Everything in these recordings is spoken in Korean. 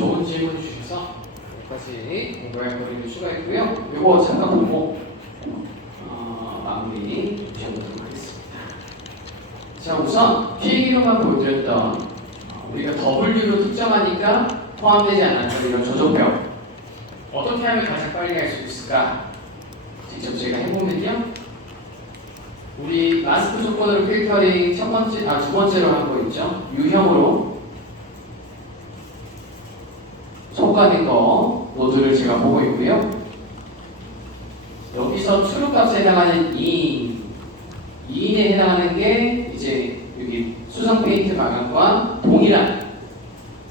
좋은 질문 주셔서 여기까지 공부할 거리를 추가했고요. 이거 잠깐 보고 마무리 지어보도록 하겠습니다. 자, 우선 필기로만 보여드렸던 우리가 W로 특정하니까 포함되지 않았던 이런 조조표 어떻게 하면 가장 빨리 할 수 있을까? 직접 제가 해보면요. 우리 마스크 조건으로 필터링 두 번째로 한 거 있죠. 유형으로 첨가된 거 모두를 제가 보고 있고요. 여기서 true 값에 해당하는 2인에 해당하는 게 이제 여기 수성 페인트 마감과 동일한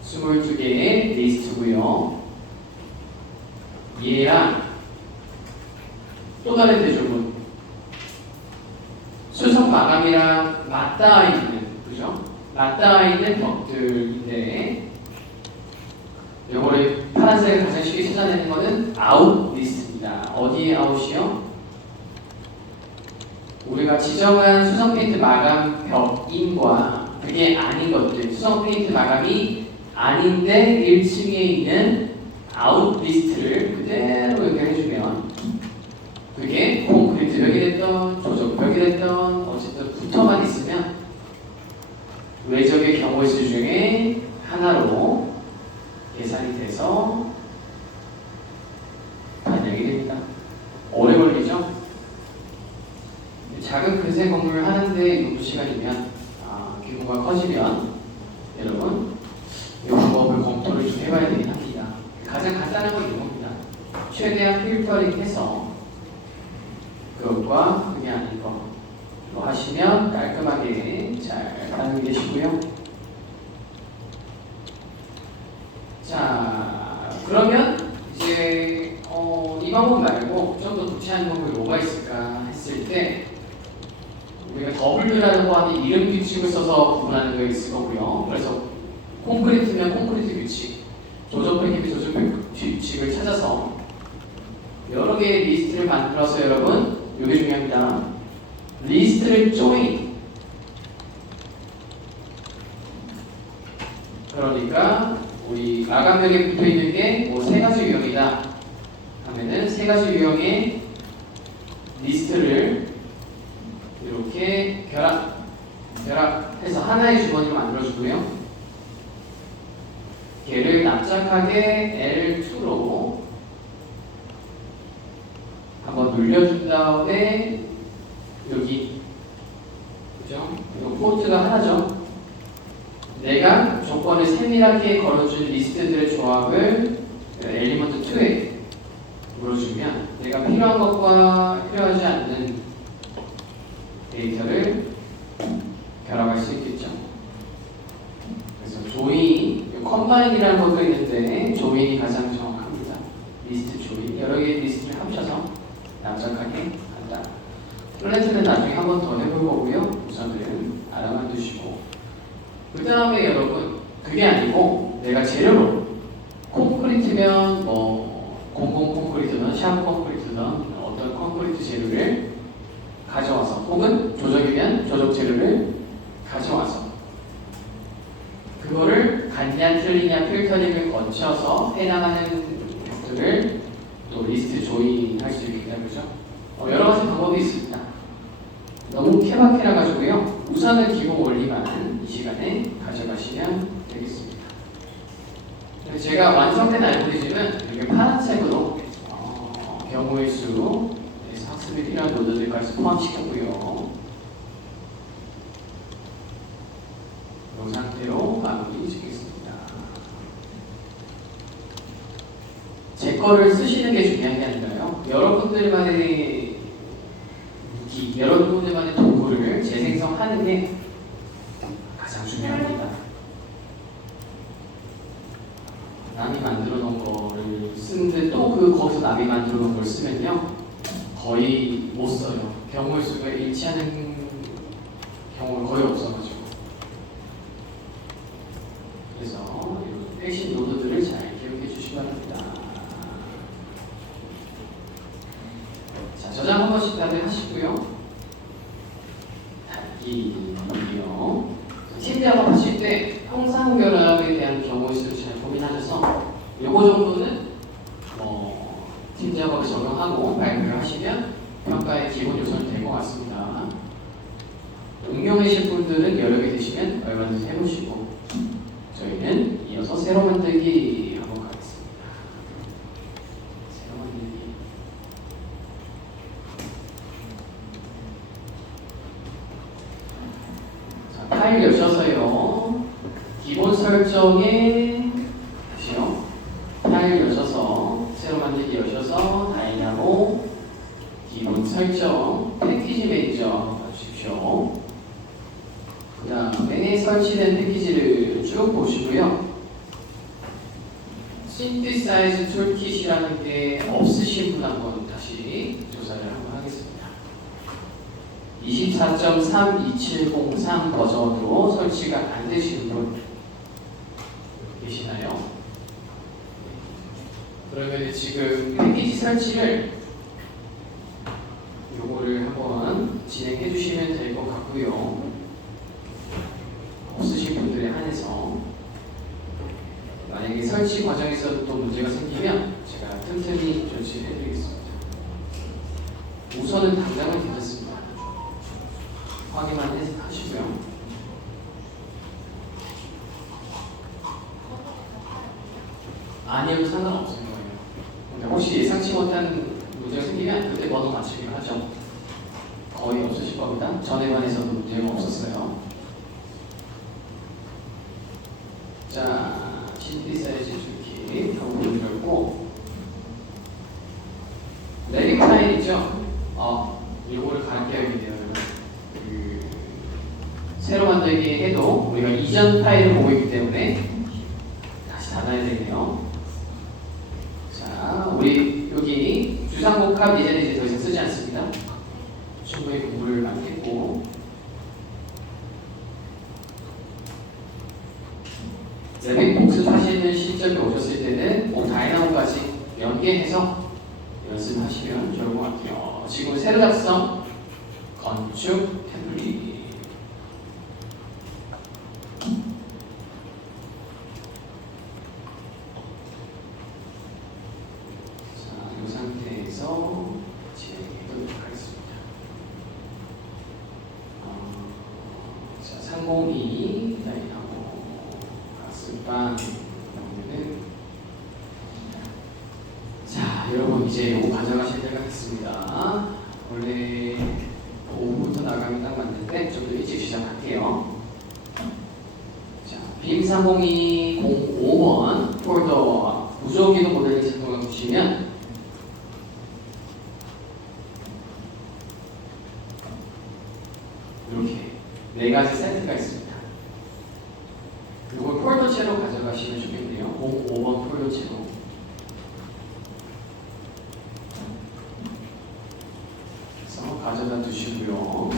22개의 리스트고요. 얘랑 또 다른 대조문 수성 마감이랑 맞닿아 있는, 그죠? 맞닿아 있는 벽들인데 요거를 파란색을 가장 쉽게 찾아내는 거는 아웃 리스트입니다. 어디에 아웃이요? 우리가 지정한 수성 페인트 마감 벽인과 그게 아닌 것들, 수성 페인트 마감이 아닌데 1층에 있는 아웃 리스트를 그대로 연결해주면 그게 콘크리트 벽이 됐던 조적 벽이 됐던 어쨌든 붙어만 있으면 외적의 경우의 수 중에 하나로 계산이 돼서 반영이 됩니다. 오래 걸리죠? 작은 근생 건물을 하는데 이 정도 시간이면 규모가 커지면 여러분 이 방법을 검토를 좀 해봐야 되긴 합니다. 가장 간단한 건 이겁니다. 최대한 필터링해서 그것과 그게 아닌 거 하시면 깔끔하게 잘 반영이 되시고요. 자, 그러면 이제 이 방법 말고 좀 더 구체한 방법이 뭐가 있을까 했을 때 우리가 W라는 호환이 이름 규칙을 써서 구분하는 거 있을 거고요. 그래서 콘크리트면 콘크리트 규칙, 조적팩이면 조적팩 규칙을 찾아서 여러 개의 리스트를 만들어서 여러분 이게 중요합니다. 리스트를 조인. 그러니까 우리 마감벽에 붙어 있는 게 뭐 세 가지 유형이다 하면은 세 가지 유형의 리스트를 이렇게 결합해서 하나의 주머니로 만들어주고요. 걔를 납작하게 L2로 한번 눌려준 다음에 여기 그죠? 이거 포트가 하나죠. 내가 조건을 세밀하게 걸어준 리스트들의 조합을 엘리먼트 2에 물어주면 내가 필요한 것과 필요하지 않는 데이터를 결합할 수 있겠죠. 그래서 조인, 컴바인이라는 것도 있는데 조인이 가장 정확합니다. 리스트 조인, 여러 개의 리스트를 합쳐서 납작하게 한다. 플랜트는 나중에 한 번 더 해볼 거고요. 우선은 알아만 두시고 그 다음에 여러분 그게 아니고 내가 재료로 콘크리트면 뭐 공공 콘크리트든 샵 콘크리트든 어떤 콘크리트 재료를 가져와서 혹은 조적이면 조적 재료를 가져와서 그거를 같냐 틀리냐 필터링을 거쳐서 해당하는 리스트를 또 리스트 조인 할 수 있겠다, 그죠? 여러 가지 방법이 있습니다. 너무 케바케라 가지고요. 우선은 기본 원리만 이 시간에 가져가시면 되겠습니다. 제가 완성된 알고리즘은 여기 파란색으로 경우의 수로 학습이 필요한 노드들까지 포함시켰고요. 이 상태로 마무리 짓겠습니다. 제 거를 쓰시는 게 중요한 게 아니라요. 여러분들만의 무기, 여러분들만의 도구를 재생성하는 게 가장 중요합니다. 남이 만들어 놓은 거를 쓰는데 또 거기서 남이 만들어 놓은 걸 쓰면요. 거의 못 써요. 경우의 수가 일치하는 경우가 거의 없어가지고. 그래서 핵심 노드들을 잘 기억해 주시기 바랍니다. 자, 저장 한 번씩 다들 하시고요. 닫기요. 팀 작업 하실 때 형상결합에 대한 경우의 수를 잘 고민하셔서 요거 정도는 팀 작업을 적용하고 발표를 하시면 평가의 기본 요소는 될 것 같습니다. 응용하실 분들은 여러 개 되시면 얼마든지 해보시고 저희는 이어서 새로 만들기 한번 가겠습니다. 새로 만들기. 자, 파일 여셔서요. 기본 설정에 다시요. 파일 여셔서 새로 만들기 여셔서 다이나모 기본 설정 패키지 매니저 봐주십시오. 그 다음에 설치된 패키지를 쭉 보시고요. 신디사이즈 툴킷이라는 게 없으신 분 한번 다시 조사를 한번 하겠습니다. 24.32703 버전으로 설치가 안 되시는 분 계시나요? 그러면 지금 패키지 설치를 요거를 한번 진행해 주시면 될 것 같고요. 없으신 분들에 한해서 만약에 설치 과정에서 또 문제가 생기면 제가 틈틈이 조치해 드리겠습니다. 우선은 당장은 괜찮습니다. 확인만 하시고요. 아니어도 상관없을 거예요. 근데 혹시 예상치 못한 문제가 생기면 그때 번호 맞추기로 하죠. 거의 없으실 겁니다. 전에 관해서도 문제가 없었어요. 자, 신디사이즈 줄기 경고를 열고 레디 파일이죠. 이거를 가르쳐야겠네요. 새로 만들기 해도 우리가 이전 파일을 보고 있기 때문에 다시 닫아야 되네요. 자, 우리 여기 주상복합 이제는 이제 더 이상 쓰지 않습니다. 충분히 공부를 많이 했고 레빗 복습하시는 시점에 오셨을 때는 다이나모까지 연계해서 연습하시면 좋을 것 같아요. 지금 새로 작성 건축 템플릿 진행해보도록 하겠습니다. 302 다이나모 가스방 보면은 자 여러분 이제 요거 가져가실 때가 됐습니다. 원래 오후부터 나가면 딱 맞는데 좀 더 일찍 시작할게요. 자 빔 30205번 폴더 무조기도 모델링 작동을 보시면 이렇게 네 가지 세트가 있습니다. 이걸 폴더체로 가져가시면 좋겠네요. 05번 폴더체로. 그래서 가져다 두시고요.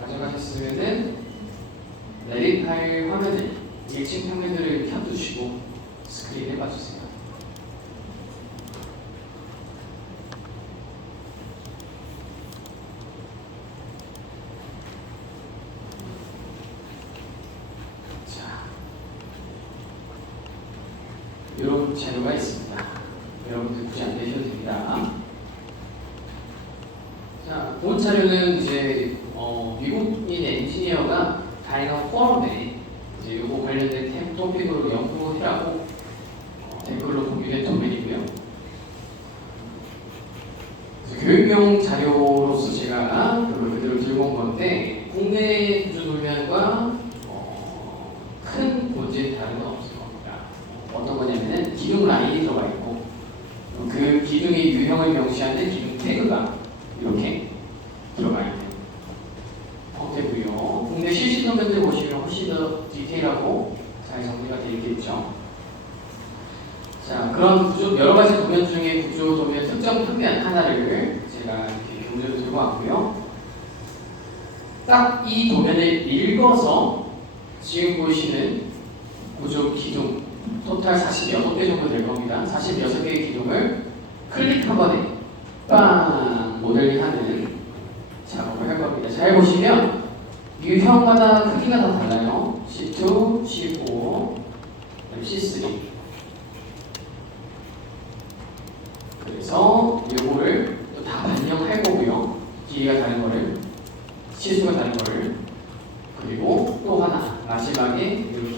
가져가셨으면은 레디 파일 화면을 1층 평면들을 켜두시고 스크린에 봐주세요. 자, 이런 자료가 있습니다. 여러분들 굳이 안 내셔도 됩니다. 자, 본 자료는 이제 미국인 엔지니어가 다이나모 포럼에 이제 요거 관련된 토픽으로 연구해라고 댓글로 공유된 도면이고요. 교육용 자료로서 제가 그걸 그대로 들고 온 건데 국내 구조 도면과 큰 본질 다른 건 없을 겁니다. 어떤 거냐면은 기둥 라인이 들어가 있고 그 기둥의 유형을 명시하는 기둥 태그가 이렇게 들어가 있는 형태고요. 국내 실시 도면들 보시면 훨씬 더 디테일하고 잘 정리가 되어 있겠죠. 자, 그런 구조, 여러 가지 도면 중에 구조 도면 특정 평면 하나를 제가 이렇게 교재로 들고 왔고요. 딱 이 도면을 읽어서 지금 보시는 구조 기둥 토탈 46개 정도 될 겁니다. 46개의 기둥을 클릭 한 번에 빵 모델링하는 작업을 할 겁니다. 잘 보시면 유형마다 크기가 다 달라요. C2, C5, C3. 그래서 요거를 또 다 반영할 거고요. 길이가 다른 거를, 치수가 다른 거를. 그리고 또 하나 마지막에 이렇게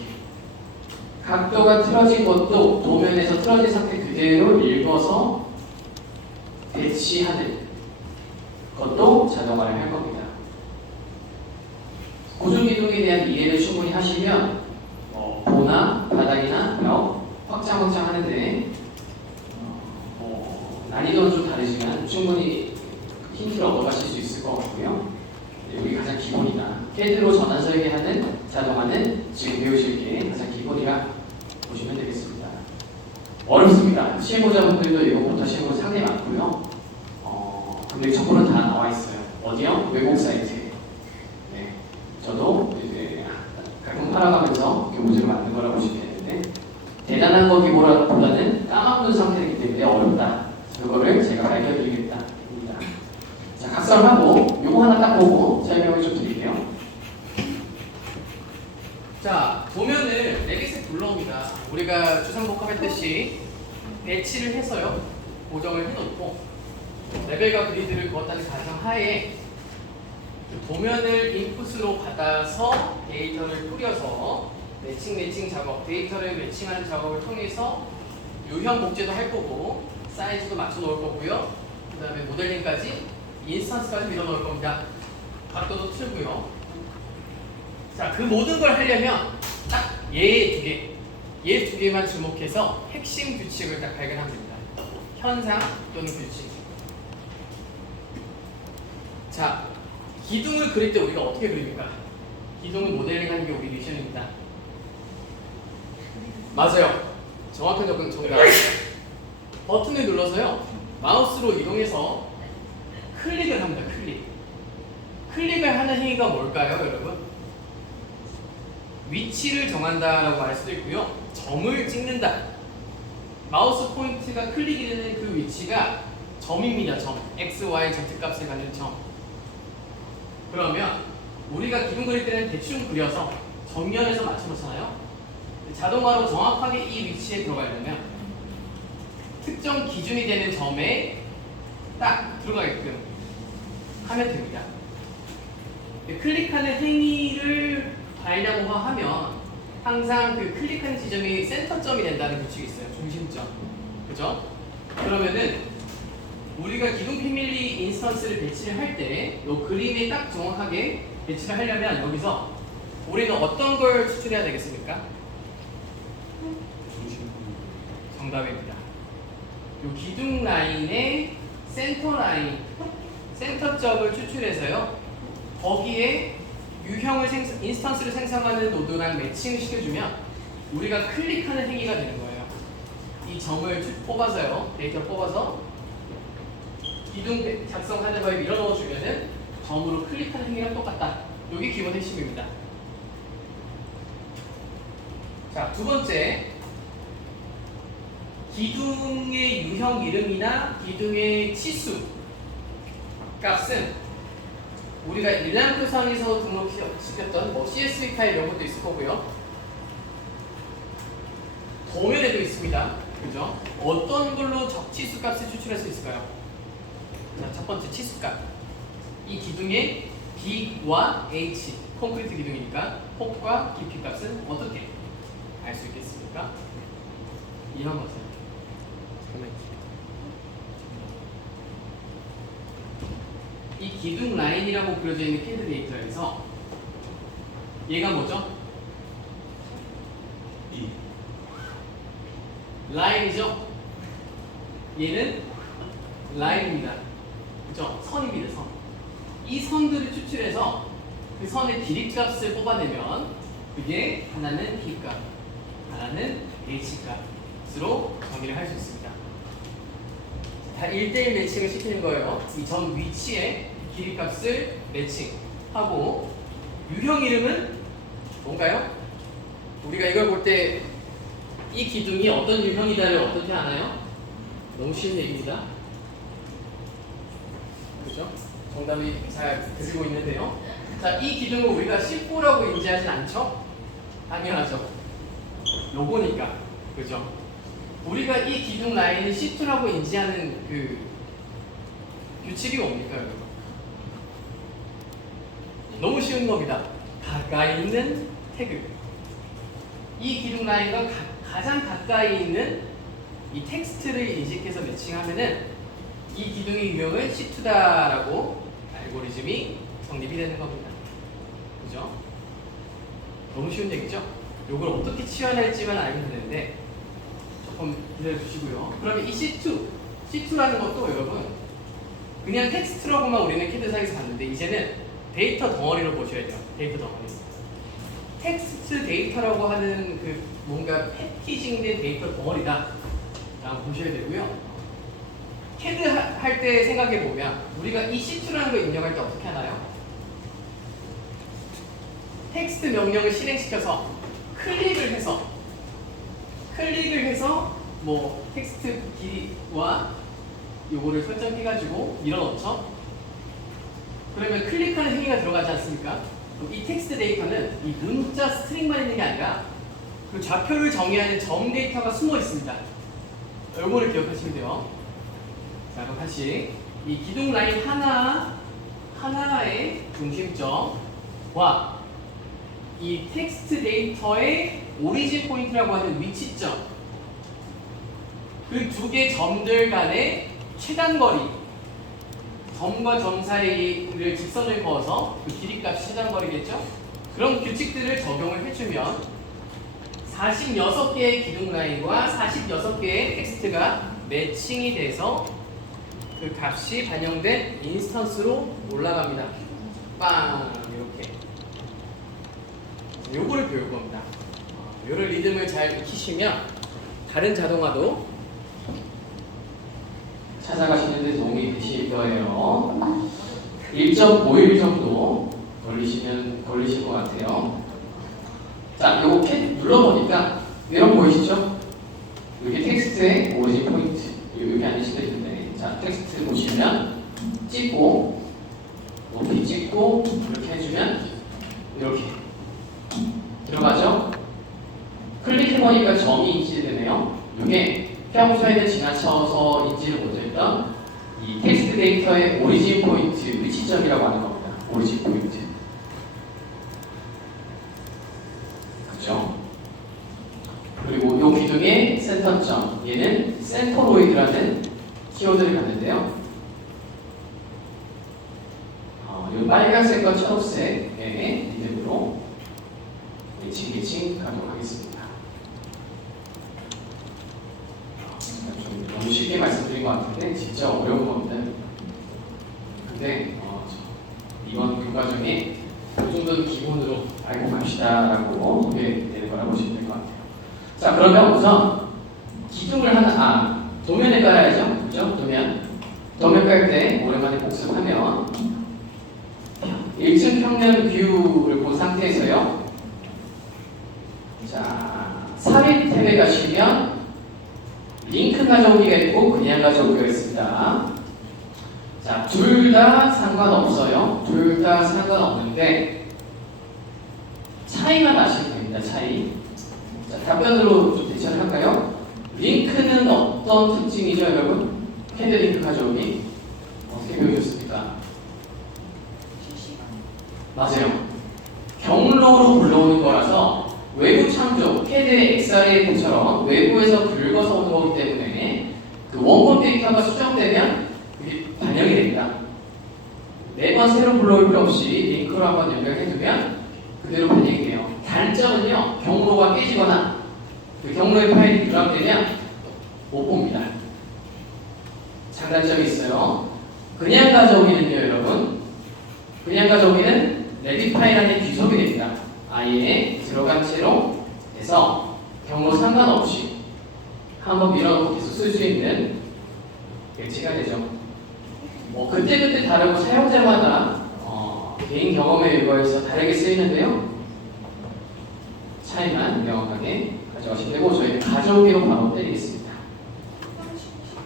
각도가 틀어진 것도 도면에서 틀어진 상태 그대로 읽어서 배치하는 것도 자동화를 할 겁니다. 구조기둥에 대한 이해를 충분히 하시면 보나 바닥이나 벽 확장 하는데 난이도는 좀 다르지만 충분히 힌트를 얻어가실 수 있을 것 같고요. 여기 가장 기본이다. CAD로 전환 설계하는 자동화는 지금 배우실 게 가장 기본이라 보시면 되겠습니다. 어렵습니다. 실무자분들도 이거부터 실무 상당히 많고요. 근데 정보는 다 나와 있어요. 어디요? 외국 사이트에. 네. 저도 이제 가끔 팔아가면서 교무지를 만든 거라고 보시면 되는데 대단한 거기보다는 까먹는 상태이기 때문에 어렵다. 그거를 제가 밝혀드리겠다. 자, 각설하고 요거 하나 딱 보고 설명을 좀 드릴게요. 자, 도면을 레빗에 불러옵니다. 우리가 주상복합했듯이 배치를 해서요. 고정을 해놓고 레벨과 그리드를 그었다는 가정하에 도면을 인풋으로 받아서 데이터를 뿌려서 매칭 작업, 데이터를 매칭하는 작업을 통해서 유형 복제도 할 거고 사이즈도 맞춰 놓을 거고요. 그 다음에 모델링까지 인스턴스까지 밀어 넣을 겁니다. 각도도 틀고요. 자, 그 모든 걸 하려면 딱 얘 두 개만 주목해서 핵심 규칙을 딱 발견하면 됩니다. 현상 또는 규칙. 자, 기둥을 그릴 때 우리가 어떻게 그립니까? 기둥을 모델링하는 게 우리 미션입니다. 맞아요. 정확한 접근 정답. 버튼을 눌러서요. 마우스로 이동해서 클릭을 합니다. 클릭을 하는 행위가 뭘까요, 여러분? 위치를 정한다라고 말할 수도 있고요. 점을 찍는다. 마우스 포인트가 클릭이 되는 그 위치가 점입니다. 점. X, Y, Z 값을 갖는 점. 그러면 우리가 기둥 그릴 때는 대충 그려서 정면에서 맞춰놓잖아요. 자동화로 정확하게 이 위치에 들어가려면 특정 기준이 되는 점에 딱 들어가게끔 하면 됩니다. 클릭하는 행위를 다이나모화하면 항상 그 클릭하는 지점이 센터점이 된다는 규칙이 있어요. 중심점. 그죠? 그러면은 우리가 기둥 패밀리 인스턴스를 배치를 할 때 이 그림에 딱 정확하게 배치를 하려면 여기서 우리는 어떤 걸 추출해야 되겠습니까? 정답입니다. 이 기둥 라인의 센터 라인, 센터점을 추출해서요. 거기에 유형을 인스턴스를 생성하는 노드랑 매칭을 시켜주면 우리가 클릭하는 행위가 되는 거예요. 이 점을 뽑아서요. 데이터를 뽑아서 기둥 작성하는 거에 밀어 넣어주면은 점으로 클릭하는 행위랑 똑같다. 이게 기본 핵심입니다. 자, 두 번째. 기둥의 유형 이름이나 기둥의 치수 값은 우리가 일람표상에서 등록시켰던 CSV 파일 이런 것도 있을 거고요. 도면에도 있습니다. 그죠? 어떤 걸로 적치수 값을 추출할 수 있을까요? 자, 첫 번째 치수값. 이 기둥의 B와 H, 콘크리트 기둥이니까 폭과 깊이 값은 어떻게 알 수 있겠습니까? 이런 것을. 이 기둥 라인이라고 그려져 있는 CAD 데이터에서 얘가 뭐죠? 라인이죠? 얘는 라인입니다. 그죠? 선입니다. 선. 이 선들을 추출해서 그 선의 길이 값을 뽑아내면 그게 하나는 B 값, 하나는 H 값으로 정의를 할 수 있습니다. 다 1대1 매칭을 시키는 거예요. 이 점 위치에 길이 값을 매칭. 하고 유형 이름은 뭔가요? 우리가 이걸 볼 때 이 기둥이 어떤 유형이다를 어떻게 아나요? 너무 쉬운 얘기입니다. 그죠? 정답이 잘 들리고 있는데요. 자, 이 기둥을 우리가 C4라고 인지하진 않죠? 당연하죠. 요거니까. 그죠? 우리가 이 기둥 라인을 C2라고 인지하는 그 규칙이 뭡니까, 여러분? 너무 쉬운 겁니다. 가까이 있는 태그. 이 기둥 라인과 가장 가까이 있는 이 텍스트를 인식해서 매칭하면은 이 기둥의 유형은 C2다라고 알고리즘이 성립이 되는 겁니다. 그죠? 너무 쉬운 얘기죠? 이걸 어떻게 치환할지만 알면 되는데 조금 기다려주시고요. 그러면 이 C2라는 것도 여러분 그냥 텍스트라고만 우리는 캐드사에서 봤는데 이제는 데이터 덩어리로 보셔야 돼요. 데이터 덩어리. 텍스트 데이터라고 하는 그 뭔가 패키징된 데이터 덩어리다 라고 보셔야 되고요. 캐드 할 때 생각해 보면 우리가 이 C2라는 걸 입력할 때 어떻게 하나요? 텍스트 명령을 실행시켜서 클릭을 해서 뭐 텍스트 길이와 요거를 설정해가지고 밀어넣죠. 그러면 클릭하는 행위가 들어가지 않습니까? 그럼 이 텍스트 데이터는 이 문자 스트링만 있는 게 아니라 그 좌표를 정의하는 점 데이터가 숨어 있습니다. 요거를 기억하시면 돼요. 자, 그럼 다시 이 기둥 라인 하나의 중심점과 이 텍스트 데이터의 오리진 포인트라고 하는 위치점, 그 두 개 점들 간의 최단거리, 점과 점 사이를 직선을 그어서 그 길이값이 최단거리겠죠? 그런 규칙들을 적용을 해주면 46개의 기둥 라인과 46개의 텍스트가 매칭이 돼서 그 값이 반영된 인스턴스로 올라갑니다. 빵! 이렇게. 요거를 배울 겁니다. 요를 리듬을 잘 익히시면 다른 자동화도 찾아가시는데 도움이 되실 거예요. 1.5일 정도 걸리실 것 같아요. 자, 요거 눌러보니까 이런 거 보이시죠? 여기 텍스트의 오리진 포인트. 여기 아니시도 있는데, 자, 텍스트 보시면 찍고 높이 찍고 이렇게 해주면 이렇게 들어가죠? 클릭해보니까 점이 인지되네요. 이게 평소에는 지나쳐서 인지를 못했던 이 텍스트 데이터의 오리진 포인트, 위치점이라고 하는 겁니다. 오리진 포인트. 그렇죠? 그리고 이 기둥의 센터점, 얘는 센터로이드라는 키워드를 갖는데요. 이 빨간색과 초록색의 리듬으로 매칭 가도록 하겠습니다. 좀 너무 쉽게 말씀드린 것 같은데 진짜 어려운 겁니다. 근데 이번 교과정에 이 정도는 기본으로 알고 갑시다라고 소개되는 거라고 보시면 될 것 같아요. 자, 그러면 우선 기둥을 하나, 도면에 깔아야죠. 그죠? 도면 깔 때 오랜만에 복습하면 1층 평면 뷰를 본 상태에서요. 자, 삽입 탭에 가시면 링크 가져오기가 있고 그냥 가져오기가 있습니다. 자, 둘 다 상관없어요. 둘 다 상관없는데 차이만 아시면 됩니다. 차이. 자, 답변으로 좀 대처를 할까요? 링크는 어떤 특징이죠, 여러분? 캐드 링크 가져오기 어떻게 배우셨습니까? 맞아요. 경로로 불러오는 거라서 외부 창조, 캐드의 XRA처럼 외부에서 긁어서 오는 거기 때문에 그 원본 데이터가 수정되면 이게 반영이 됩니다. 매번 새로 불러올 필요 없이 링크로 한번 연결해두면 그대로 반영이 돼요. 단점은요, 경로가 깨지거나 그 경로의 파일이 누락되면 못 봅니다. 장단점이 있어요. 그냥 가져오기는요, 여러분. 그냥 가져오기는 레디 파일 안에 귀속이 됩니다. 아예 들어간 채로 해서 경로 상관없이 한번 밀어놓고 계속 쓸 수 있는 배치가 되죠. 그때그때 다르고 사용자마다 개인 경험에 의거해서 다르게 쓰이는데요. 차이만 명확하게 가져가시면 되고 저희는 가져오기로 바로 때리겠습니다.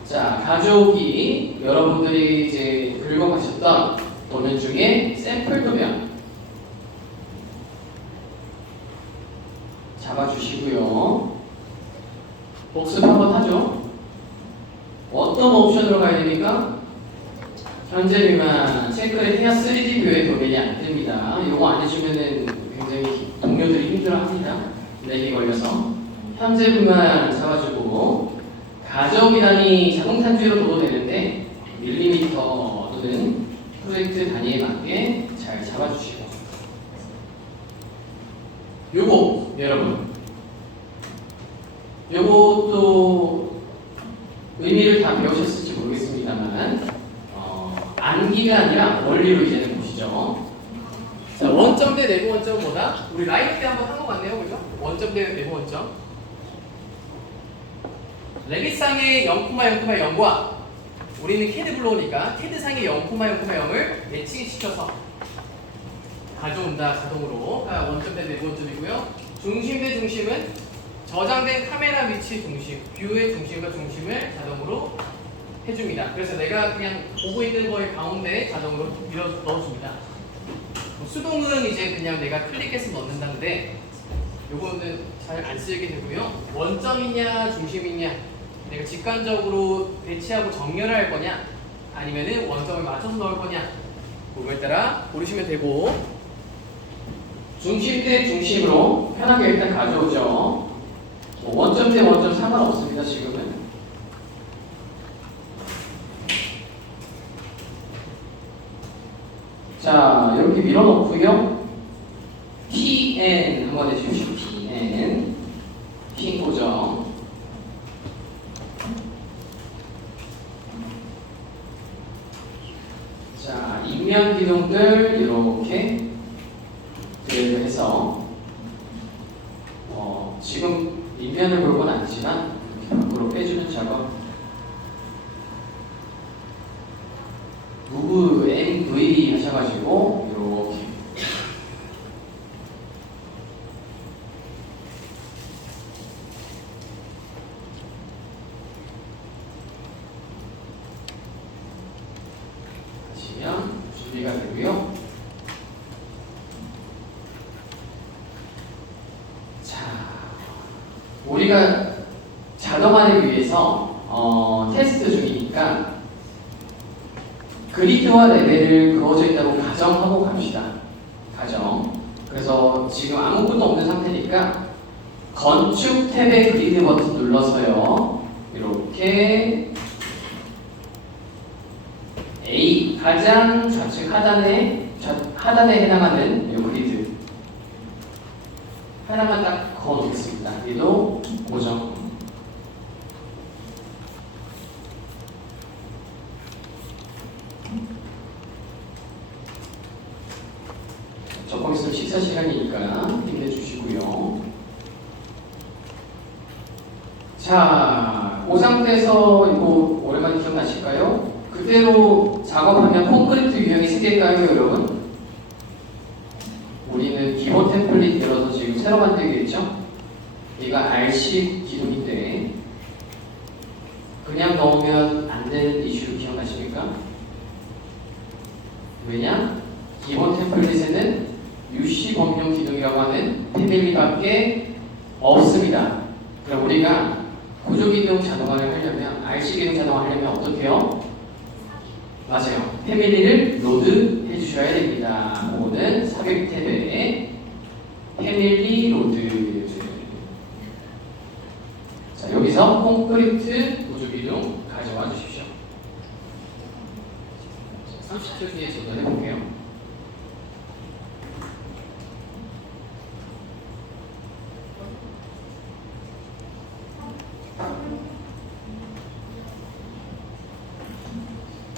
자, 가져오기 여러분들이 이제 긁어가셨던 도면 중에 샘플 도면 잡아주시고요. 복습 한번 하죠. 어떤 옵션으로 가야 됩니까? 현재 뷰만 체크를 해야 3D 뷰에 도면이 안 뜹니다. 이거 안 해주면은 굉장히 동료들이 힘들어합니다. 렉이 걸려서 현재 뷰만 잡아주고 가져오기 단위 자동 탄주로 둬도 되는데 밀리미터 또는 프로젝트 단위에 맞게 잘 잡아주시고 요거 여러분 요것도 의미를 다 배우셨을지 모르겠습니다만 암기가 아니라 원리로 이제는 보시죠. 자, 원점 대 내부 원점은 뭐다? 우리 라인 때 한번 한 것 같네요, 그죠? 원점 대 내부 원점. 레빗상의 0,0,0과 우리는 캐드 블로우니까 캐드상의 0,0,0을 매칭시켜서 가져온다 자동으로. 원점 대 내부 원점이고요. 중심 대 중심은 저장된 카메라 위치 중심, 뷰의 중심과 중심을 자동으로 해줍니다. 그래서 내가 그냥 보고 있는 거의 가운데에 자동으로 밀어 넣어줍니다. 수동은 이제 그냥 내가 클릭해서 넣는다는데 요거는 잘 안 쓰게 되고요. 원점이냐 중심이냐 내가 직관적으로 배치하고 정렬을 할 거냐 아니면은 원점을 맞춰서 넣을 거냐 그거에 따라 고르시면 되고 중심 대 중심으로 편하게 일단 가져오죠. 원점 대 원점 상관없습니다. 지금은 자, 이렇게 밀어놓고요. TN 한번 해주십시오. TN 핀 고정. 자, 인면 기둥들 이렇게 드래그해서 지금 인면을 볼 건 아니지만 이렇게 밖으로 빼주는 작업. 무브 MV 하셔가지고 이렇게 하시면 준비가 되고요. 자, 우리가 자동화를 위해서 테스트 중이니까 그리드와 레벨을 그어져 있다고 가정하고 갑시다. 가정. 그래서 지금 아무것도 없는 상태니까 건축 탭의 그리드 버튼 눌러서요. 이렇게 A 가장 좌측 하단에 해당하는 이 그리드 하나만 딱 그어 놓겠습니다. 얘도 고정. 조금 있으면 식사 시간이니까 힘내주시고요. 자, 그 상태에서 이거 오랜만에 기억나실까요? 그대로 작업하면 콘크리트 유형이 생길까요, 여러분? 우리는 기본 템플릿 열어서 지금 새로 만들겠죠? 얘가 R식 기둥인데 그냥 넣으면 안 되는 이슈 기억나십니까? 왜냐? 기본 템플릿에는 UC 범용 기둥이라고 하는 패밀리밖에 없습니다. 그럼 우리가 구조 기둥 자동화를 하려면 RC 기둥 자동화 하려면 어떻게 해요? 맞아요. 패밀리를 로드 해주셔야 됩니다. 그거는 삽입 탭에 패밀리 로드. 자, 여기서 콘크리트 구조 기둥 가져와 주십시오. 30초 뒤에 저도 해볼게요.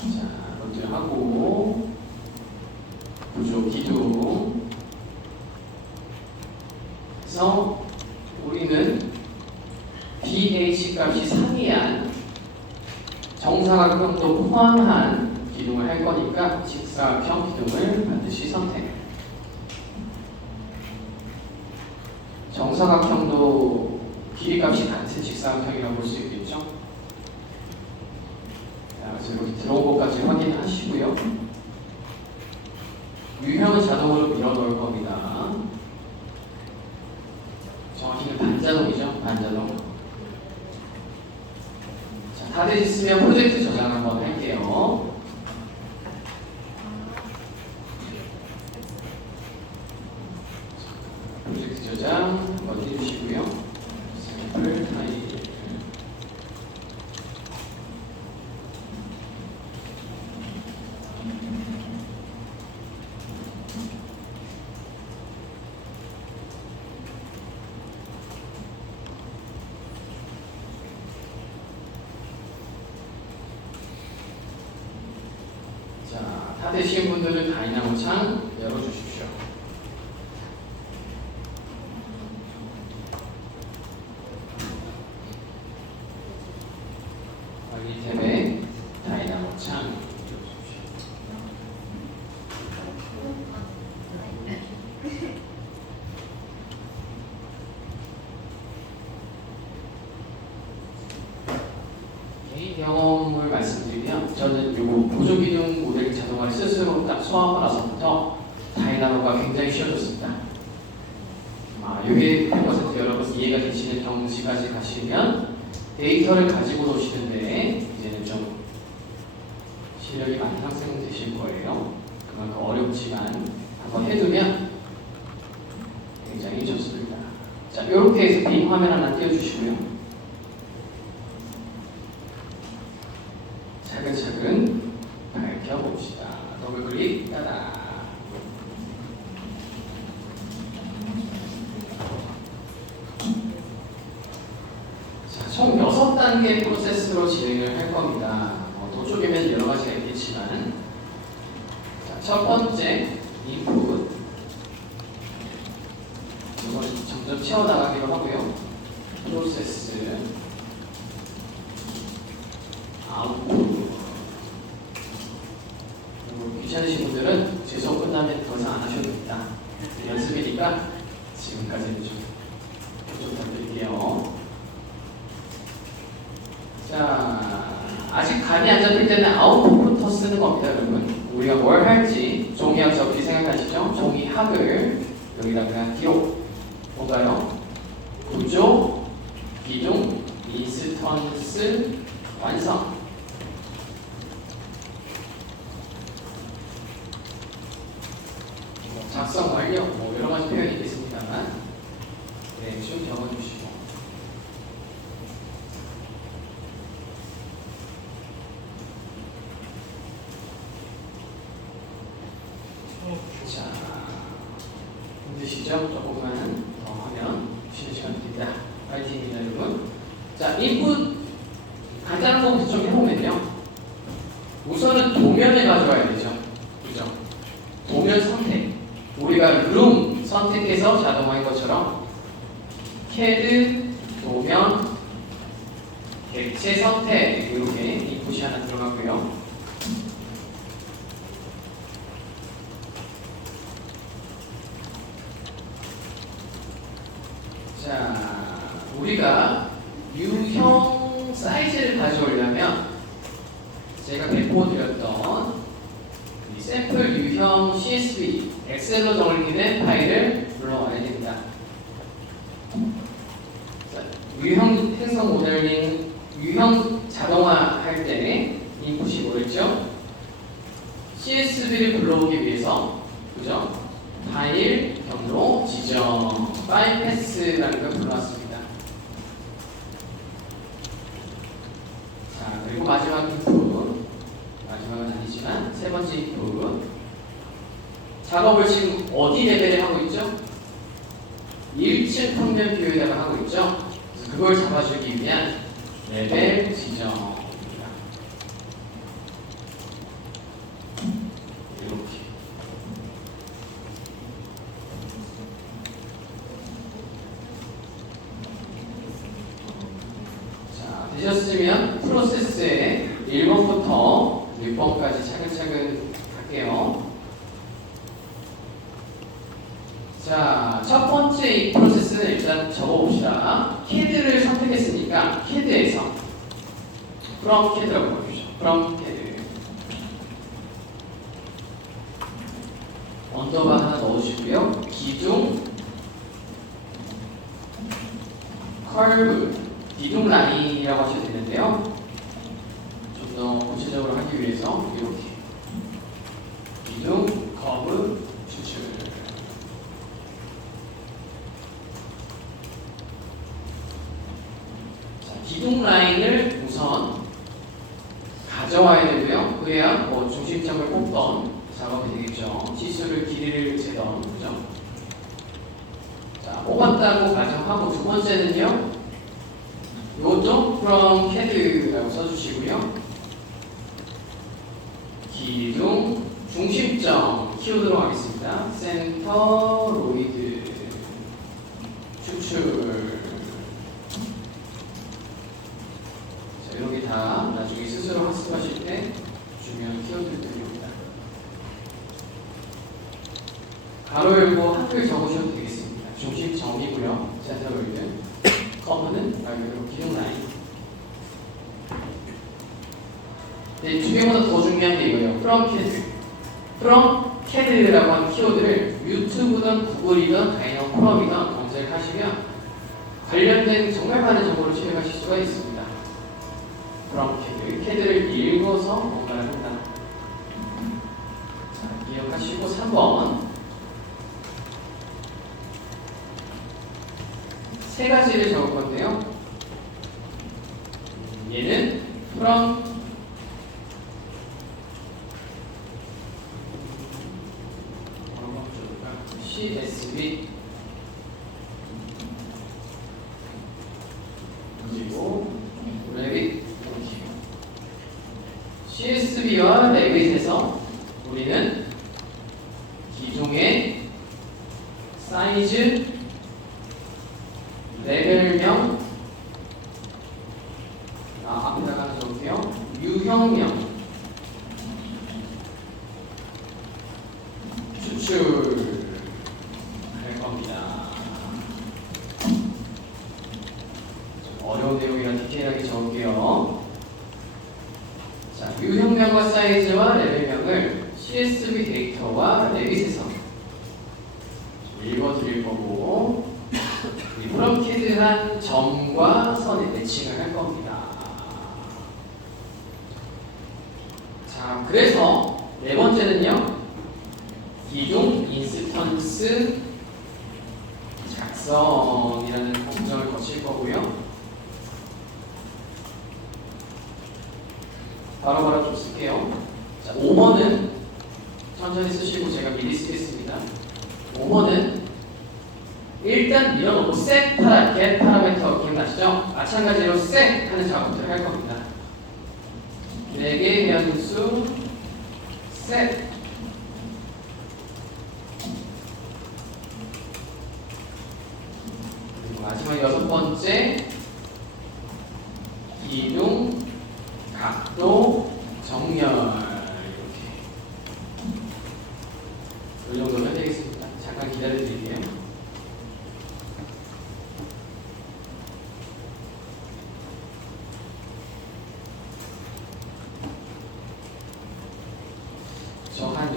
자, 먼저 하고 구조 기둥 그래서 우리는 BH 값이 상이한 정사각형도 포함한 기둥을 할 거니까 직사각형 기둥을 만드시겠습니다. C 선택. 정사각형도 길이값이 같은 직사각형이라고 볼 수 있겠죠? 자, 그래서 여기 들어온 것까지 확인하시고요. 유형은 자동으로 밀어넣을 겁니다. 정확히는 반자동이죠? 반자동. 자, 다 되셨으면 프로젝트 저장 한번 할게요. 프로젝트 저장 한번 해주시고요. 샘플 파일. 자, 다 되신 분들은 다이나모 창 열어주십시오. 여기 탭에 다이나모 창 열어주십시오. 개인 경험을 말씀드리면 저는 요거 보조기능 모델 자동화를 스스로 딱 소화하고 나서부터 다이나모가 굉장히 쉬워졌습니다. 이게 100% 여러분 이해가 되시는 경지까지 가시면 데이터를 가지고 노시는데 이제는 좀 실력이 많이 향상되실 거예요. 그만큼 어렵지만 한번 해두면 굉장히 좋습니다. 자, 이렇게 해서 빈 화면 하나 띄워주시고요. 차근차근 밝혀봅시다. 더블 클릭, 따다. 자, 총 6단계 프로세스로 진행을 할 겁니다. 더 쪼개면 여러 가지가 있겠지만, 자, 첫 번째, 인풋. 이걸 점점 채워나가기로 하고요. 프로세스, 아웃풋. 귀찮으신 분들은 제 수업 끝나면 더 이상 안 하셔도 됩니다. 연습이니까 지금까지는 좀 부탁드릴게요. 자, 아직 감이 안 잡힐 때는 아웃풋부터 쓰는 겁니다, 여러분. 우리가 뭘 할지 종이학 적기 생각하시죠? 종이학을 여기다 그냥 기록. 뭔가요? 구조, 기둥, 인스턴스, 완성. 작성 완료. 여러 가지 표현이 있겠습니다만, 네, 좀 적어주시고. 자, 힘드시죠? 조금만 더 하면 쉬는 시간 드립니다. 파이팅입니다, 여러분. 자, 인풋 간단한 거부터 좀 해보면요. 우선은 도면을 가져와야 되죠. 그죠? 도면 선택. 우리가 룸 선택해서 자동화인 것처럼 CAD, 도면, 객체 선택 이렇게 인풋이 하나 들어가고요. 자, 우리가 유형 사이즈를 가져오려면 제가 배포드렸던 이 샘플 유형 CSV 엑셀로 정리된 파일을 불러와야 됩니다. 자, 유형 행성 모델링, 유형 자동화 할 때 인풋이 뭐였죠? CSV를 불러오기 위해서, 그죠? 파일 경로 지정 파일 패스라는 걸 불러왔습니다. 자, 그리고 마지막 인풋, 마지막은 아니지만 세 번째 인풋. 작업을 지금 어디 레벨에 하고 있죠? 1층 평면 뷰에다가 하고 있죠? 그래서 그걸 잡아주기 위한 레벨 지정입니다. 이렇게. 자, 되셨으면 프로세스에 1번부터 6번까지 차근차근 갈게요. 자, 첫 번째 이 프로세스는 일단 적어봅시다. CAD를 선택했으니까 CAD에서 from CAD라고 보여주죠. from CAD 언더바 하나 넣어주시고요. 기둥 커브 기둥 라인이라고 하셔도 되는데요. 좀 더 구체적으로 하기 위해서 이렇게 기둥 커브 추출. 자, 기둥 라인을 우선 가져와야 되고요. 그래야 뭐 중심점을 꼽던 작업이 되겠죠. 치수를 길이를 재던 그죠? 자, 뽑았다고 가정하고 두 번째는요. 이것도 from CAD라고 써주시고요. 기둥 중심점 키워드로 하겠습니다. 센터로이드 추출. 자, 이렇게 다 나중에 스스로 학습하실 때 중요한 키워드들입니다. 가로 열고 한글 적으셔도 되겠습니다. 중심점이고요. 센터로이드. 커브는 말 그대로 기둥 라인. 네, 두 개보다 더 중요한 게 이거예요. from CAD. from CAD라고 하는 키워드를 유튜브든 구글이든 다이너프롬이든 검색하시면 관련된 정말 많은 정보를 취득하실 수가 있습니다. from CAD. CAD를 읽어서 뭔가를 한다. 자, 기억하시고 3번. 세 가지를 적을 건데요. 얘는 from CSV 그리고 레빗 CSV와 레빗에서 우리는 기종의 사이즈, 레벨명, 앞에다가 하나 적을게요. 유형명 추출 할 겁니다. 좀 어려운 내용이라 디테일하게 적을게요. 자, 유형명과 사이즈와 레벨명을 CSV 데이터와 레빗에서 읽어드릴 거고 from CAD한 점과 선에 매칭을 할 겁니다. 자, 그래서 네 번째는요. 기둥 인스턴스 작성이라는 공정을 거칠 거고요. 바로바로 좀 쓸게요. 자, 5번은 천천히 쓰시고 제가 미리 쓰겠습니다. 5번은 일단 밀어놓고 set get 파라미터 기억나시죠? 마찬가지로 set 하는 작업들을 할 겁니다. 길에게 변수 set 그리고 마지막 여섯 번째 기둥 각도 정렬 이렇게 이 정도면 되겠습니다. 잠깐 기다려드릴게요. 저 한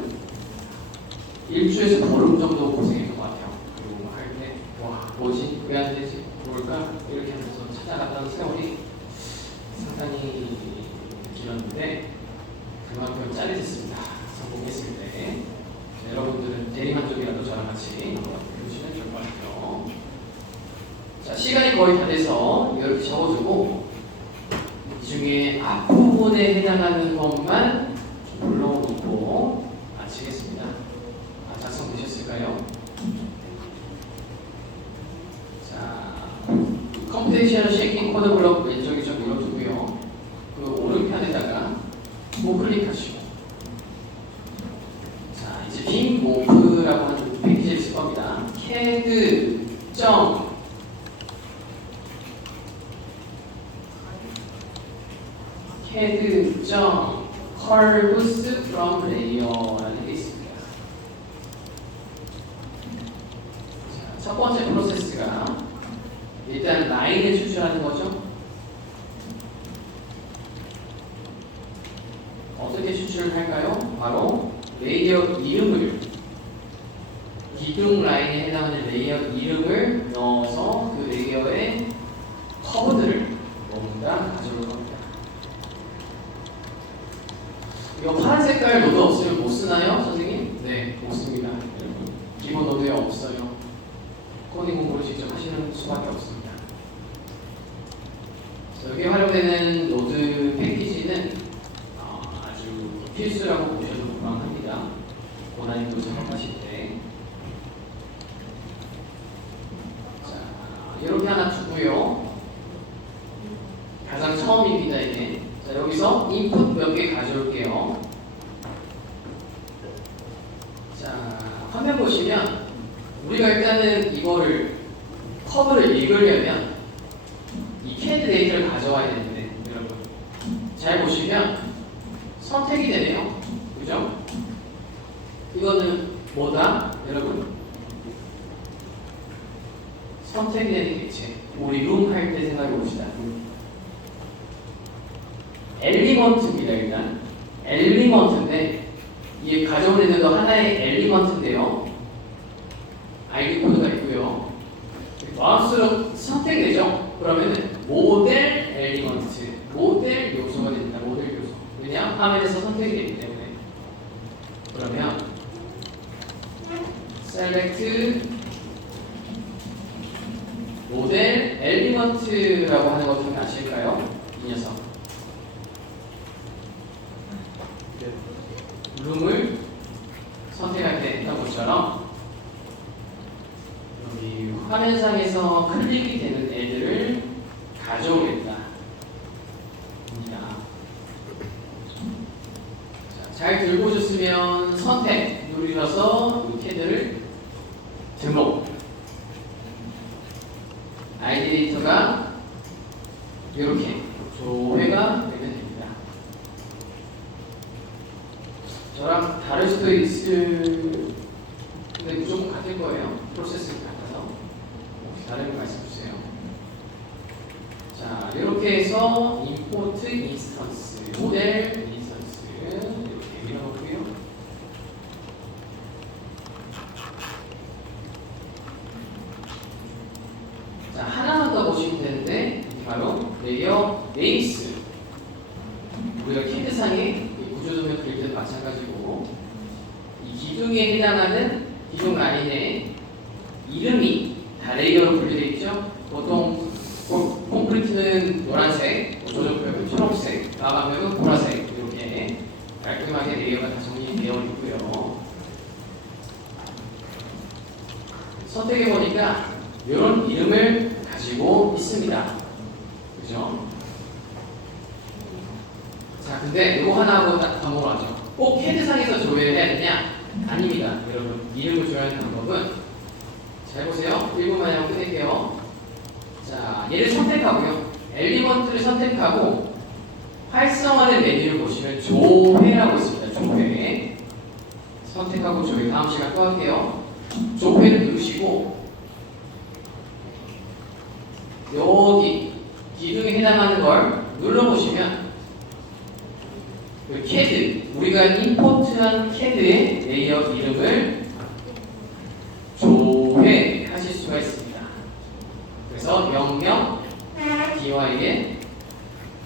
일주에서 보름 정도 고생했던 것 같아요. 그리고 할 때 와 뭐지? 왜 안 되지? 뭘까? 이렇게 하면서 찾아갔던 세월이 상당히 길었는데 그만큼 짜릿했습니다. 성공했을 때. 자, 여러분들은 대리만족이라도 저랑 같이 해주시면 좋을 것 같아요. 자, 시간이 거의 다 돼서 이렇게 적어주고 이 중에 앞부분에 해당하는 것만 불러놓고 마치겠습니다. 작성되셨을까요? 자, 컴퓨테이션 쉐이킹 코드 블록 왼쪽에 좀 눌러두고요. 그 오른편에다가 우클릭하시고 자, 이제 빔 모프라고 하는 페이지를 쓸 겁니다. CAD curves from layer라는 게 있습니다. 첫 번째 프로세스가 일단 라인을 추출하는 거죠. 어떻게 추출을 할까요? 바로 레이어 이름을, 기둥 라인에 해당하는 레이어 이름을 넣어서 그 레이어의 커브들을 모두 다 가져올 겁니다. 이거 파란 색깔 노드 없으면 못 쓰나요, 선생님? 네, 못 씁니다. 여러분. 기본 노드에 없어요. 코딩 공부를 직접 하시는 수밖에 없습니다. 여기에 활용되는 노드 패키지는 아주 필수라고 보셔도 무방합니다. 고난이도 작업하실 때. 자, 이렇게 하나 두고요. 가장 처음입니다, 이게. 자, 여기서 인풋 몇 개 가져올게요. 자, 화면 보시면 우리가 일단은 이거를 커브를 읽으려면 이 CAD 데이터를 가져와야 되는데, 여러분 잘 보시면 선택이 되네요. 그죠? 이거는 뭐다? 여러분 선택이 되는 객체. 우리 룸 할 때 생각해 봅시다. 엘리먼트입니다. 일단 엘리먼트인데 이게 가져온 애들도 하나의 엘리먼트인데요. 아이디 코드가 있고요. 마우스로 선택되죠? 그러면은 모델 엘리먼트, 모델 요소가 됩니다. 모델 요소. 왜냐? 화면에서 선택이 되기 때문에. 그러면 select 모델 엘리먼트라고 하는 것 좀 아실까요? 이 녀석. 룸을 선택할 때 했던 것처럼 여기 화면상에서 클릭이 되는 애들을 가져오겠다. 잘 들고 오셨으면 선택 누르셔서 이 캐드를 등록. 아이디 데이터가 이렇게 조회가 되면 됩니다. 저랑 다를 수도 있을, 근데 무조건 같을 거예요. 프로세스가 같아서. 혹시 다른 말씀 주세요. 자, 이렇게 해서 import instance, 모델 instance 이렇게 밀어놓고요. 자, 하나만 더 보시면 되는데 바로 레이어 네임스. 우리가 캐드상에 구조도면 그릴 때도 마찬가지고 이 기둥에 해당하는 기둥 라인에 이름이 다 레이어로 분류되어 있죠. 보통 콘크리트는 노란색, 조정벽은 초록색, 마감벽은 보라색 이렇게 깔끔하게 레이어가 다 정리되어 있고요. 선택해 보니까 이런 이름을 가지고 있습니다. 그죠? 자, 근데 이거 하나 하고 딱 넘어가죠. 꼭 캐드상에서 조회를 해야 되냐? 아닙니다. 여러분, 이름을 조회하는 방법은 잘 보세요. 1분만에 한번 끝낼게요. 자, 얘를 선택하고요. 엘리먼트를 선택하고 활성화된 메뉴를 보시면 조회라고 있습니다. 조회. 선택하고 조회. 다음 시간 또 할게요. 조회를 누르시고 여기 기둥에 해당하는 걸 눌러보시면 CAD, 우리가 임포트한 CAD의 레이어 이름을 조회하실 수가 있습니다. 그래서 명령 DY의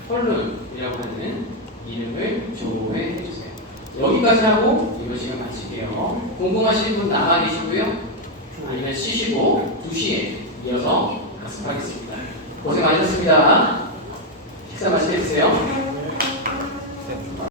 컬룸이라고 하는 이름을 조회해 주세요. 여기까지 하고 이번 시간 마칠게요. 궁금하신 분 나가 계시고요. 아니면 쉬시고 2시에 이어서 학습하겠습니다. 고생 많으셨습니다. 식사 맛있게 드세요.